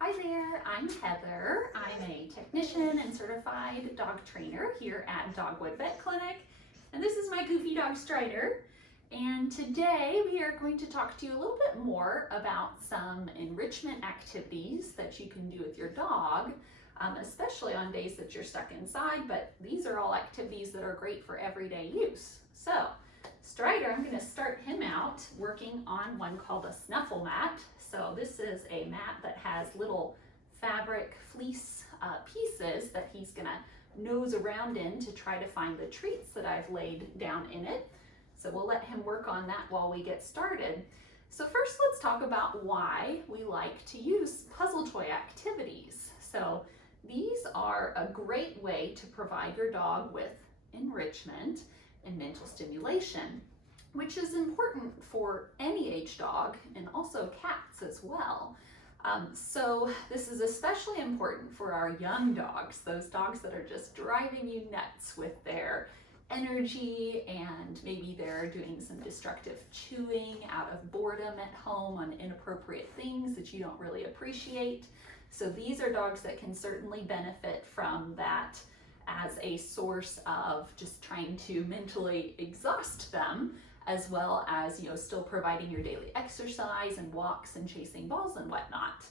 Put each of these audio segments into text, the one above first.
Hi there, I'm Heather. I'm a technician and certified dog trainer here at Dogwood Vet Clinic, and this is my goofy dog Strider. And today we are going to talk to you a little bit more about some enrichment activities that you can do with your dog, especially on days that you're stuck inside, but these are all activities that are great for everyday use. So Strider, I'm going to start him out working on one called a snuffle mat. So this is a mat that has little fabric fleece pieces that he's going to nose around in to try to find the treats that I've laid down in it. So we'll let him work on that while we get started. So first, let's talk about why we like to use puzzle toy activities. So these are a great way to provide your dog with enrichment and mental stimulation, which is important for any age dog and also cats as well. So this is especially important for our young dogs, those dogs that are just driving you nuts with their energy, and maybe they're doing some destructive chewing out of boredom at home on inappropriate things that you don't really appreciate. So these are dogs that can certainly benefit from that as a source of just trying to mentally exhaust them, as well as, still providing your daily exercise and walks and chasing balls and whatnot.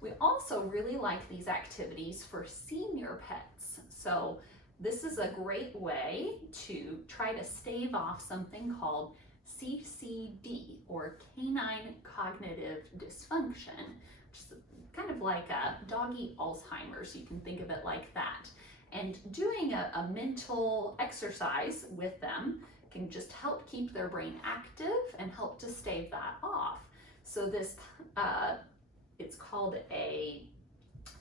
We also really like these activities for senior pets. So this is a great way to try to stave off something called CCD, or canine cognitive dysfunction, which is kind of like a doggy Alzheimer's. You can think of it like that. And doing a mental exercise with them can just help keep their brain active and help to stave that off. So this, it's called a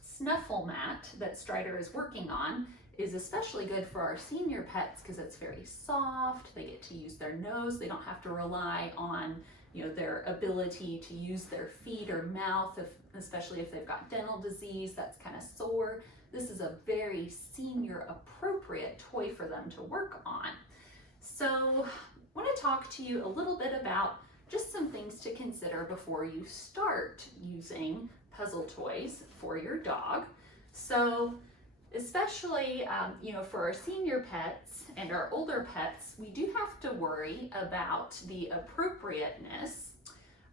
snuffle mat that Strider is working on, is especially good for our senior pets because it's very soft. They get to use their nose. They don't have to rely on their ability to use their feet or mouth, especially if they've got dental disease that's kind of sore. This is a very senior appropriate toy for them to work on. So I want to talk to you a little bit about just some things to consider before you start using puzzle toys for your dog. So especially, for our senior pets and our older pets, we do have to worry about the appropriateness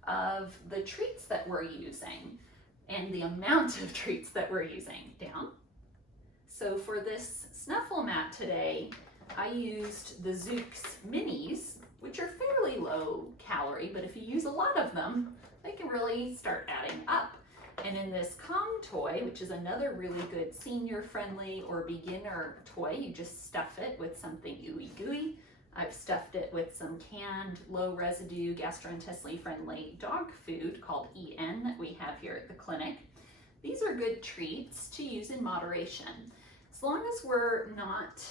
of the treats that we're using and the amount of treats that we're using. Down. So for this snuffle mat today, I used the Zooks Minis, which are fairly low calorie, but if you use a lot of them, they can really start adding up. And in this Calm toy, which is another really good senior friendly or beginner toy, you just stuff it with something ooey gooey. I've stuffed it with some canned, low residue, gastrointestinally friendly dog food called EN that we have here at the clinic. These are good treats to use in moderation. As long as we're not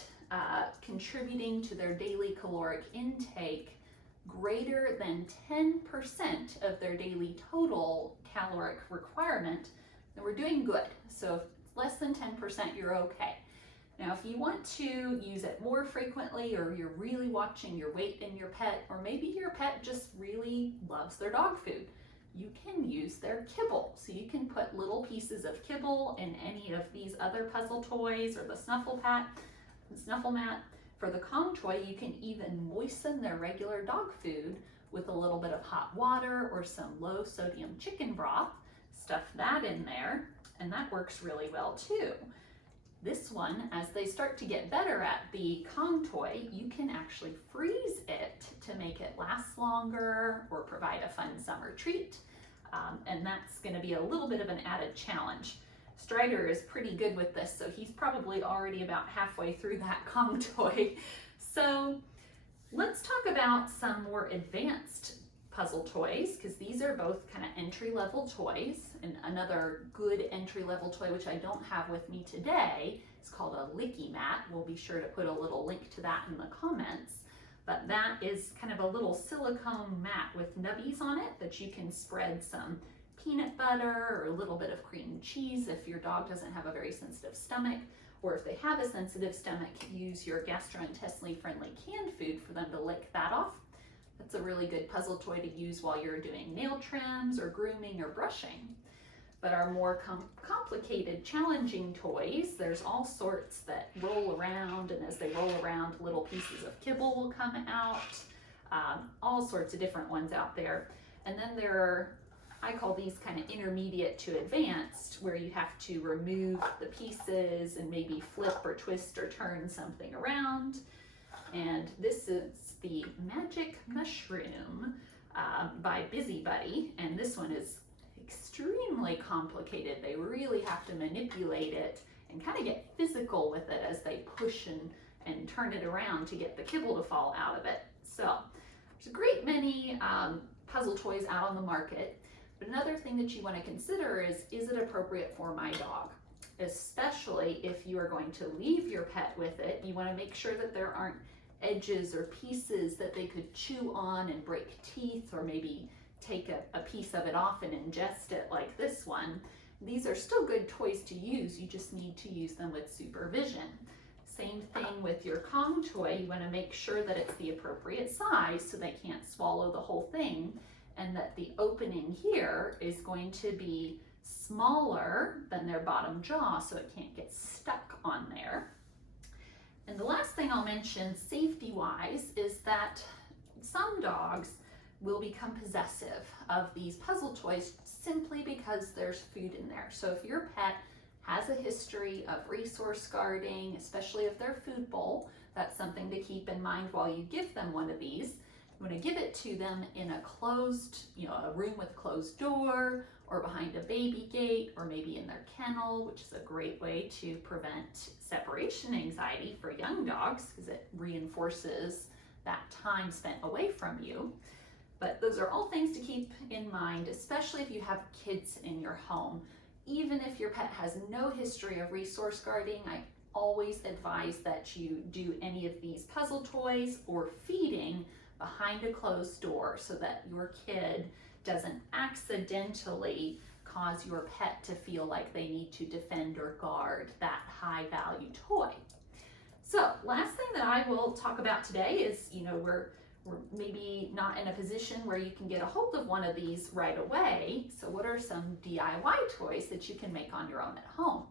contributing to their daily caloric intake greater than 10% of their daily total caloric requirement, then we're doing good. So if it's less than 10%, you're okay. Now, if you want to use it more frequently, or you're really watching your weight in your pet, or maybe your pet just really loves their dog food, you can use their kibble. So you can put little pieces of kibble in any of these other puzzle toys or the snuffle mat. For the Calm toy, you can even moisten their regular dog food with a little bit of hot water or some low sodium chicken broth. Stuff that in there, and that works really well too. This one, as they start to get better at the Calm toy, you can actually freeze it to make it last longer or provide a fun summer treat. And that's going to be a little bit of an added challenge. Strider is pretty good with this, so he's probably already about halfway through that Calm toy. So let's talk about some more advanced puzzle toys, because these are both kind of entry-level toys. And another good entry-level toy, which I don't have with me today, is called a Licky Mat. We'll be sure to put a little link to that in the comments. But that is kind of a little silicone mat with nubbies on it that you can spread some peanut butter or a little bit of cream cheese if your dog doesn't have a very sensitive stomach, or if they have a sensitive stomach, use your gastrointestinally friendly canned food for them to lick that off. That's a really good puzzle toy to use while you're doing nail trims or grooming or brushing. But our more complicated, challenging toys, there's all sorts that roll around, and as they roll around, little pieces of kibble will come out, all sorts of different ones out there. And then there are, I call these kind of intermediate to advanced, where you have to remove the pieces and maybe flip or twist or turn something around. And this is the Magic Mushroom by Busybody, and this one is extremely complicated. They really have to manipulate it and kind of get physical with it as they push and turn it around to get the kibble to fall out of it. So there's a great many puzzle toys out on the market, but another thing that you want to consider is it appropriate for my dog? Especially if you are going to leave your pet with it, you want to make sure that there aren't edges or pieces that they could chew on and break teeth, or maybe take a piece of it off and ingest it like this one. These are still good toys to use, you just need to use them with supervision. Same thing with your Kong toy, you want to make sure that it's the appropriate size so they can't swallow the whole thing, and that the opening here is going to be smaller than their bottom jaw so it can't get stuck on there. And the last thing I'll mention safety-wise is that some dogs will become possessive of these puzzle toys simply because there's food in there. So if your pet has a history of resource guarding, especially if their food bowl, that's something to keep in mind while you give them one of these. You want to give it to them in a closed, a room with closed door, or behind a baby gate, or maybe in their kennel, which is a great way to prevent separation anxiety for young dogs because it reinforces that time spent away from you. But those are all things to keep in mind, especially if you have kids in your home. Even if your pet has no history of resource guarding, I always advise that you do any of these puzzle toys or feeding behind a closed door so that your kid doesn't accidentally cause your pet to feel like they need to defend or guard that high value toy. So last thing that I will talk about today is, we're maybe not in a position where you can get a hold of one of these right away. So what are some DIY toys that you can make on your own at home?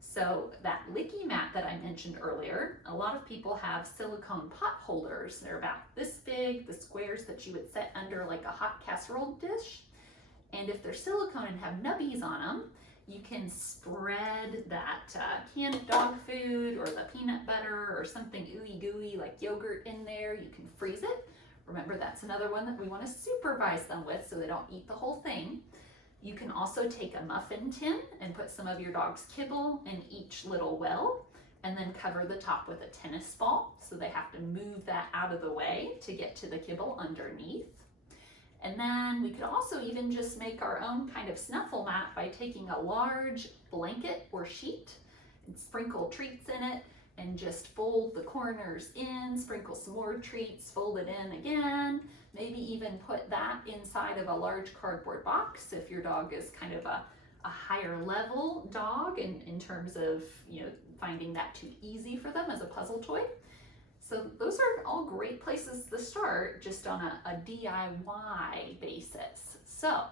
So that licky mat that I mentioned earlier, a lot of people have silicone pot holders. They're about this big, the squares that you would set under like a hot casserole dish. And if they're silicone and have nubbies on them, you can spread that canned dog food or the peanut butter or something ooey gooey like yogurt in there. You can freeze it. Remember, that's another one that we want to supervise them with so they don't eat the whole thing. You can also take a muffin tin and put some of your dog's kibble in each little well, and then cover the top with a tennis ball so they have to move that out of the way to get to the kibble underneath. And then we could also even just make our own kind of snuffle mat by taking a large blanket or sheet and sprinkle treats in it and just fold the corners in, sprinkle some more treats, fold it in again, maybe even put that inside of a large cardboard box if your dog is kind of a higher level dog in terms of finding that too easy for them as a puzzle toy. So those are all great places to start just on a DIY basis. So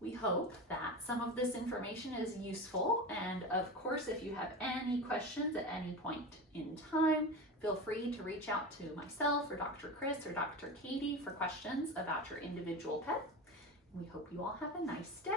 we hope that some of this information is useful, and of course if you have any questions at any point in time, feel free to reach out to myself or Dr. Chris or Dr. Katie for questions about your individual pet. We hope you all have a nice day.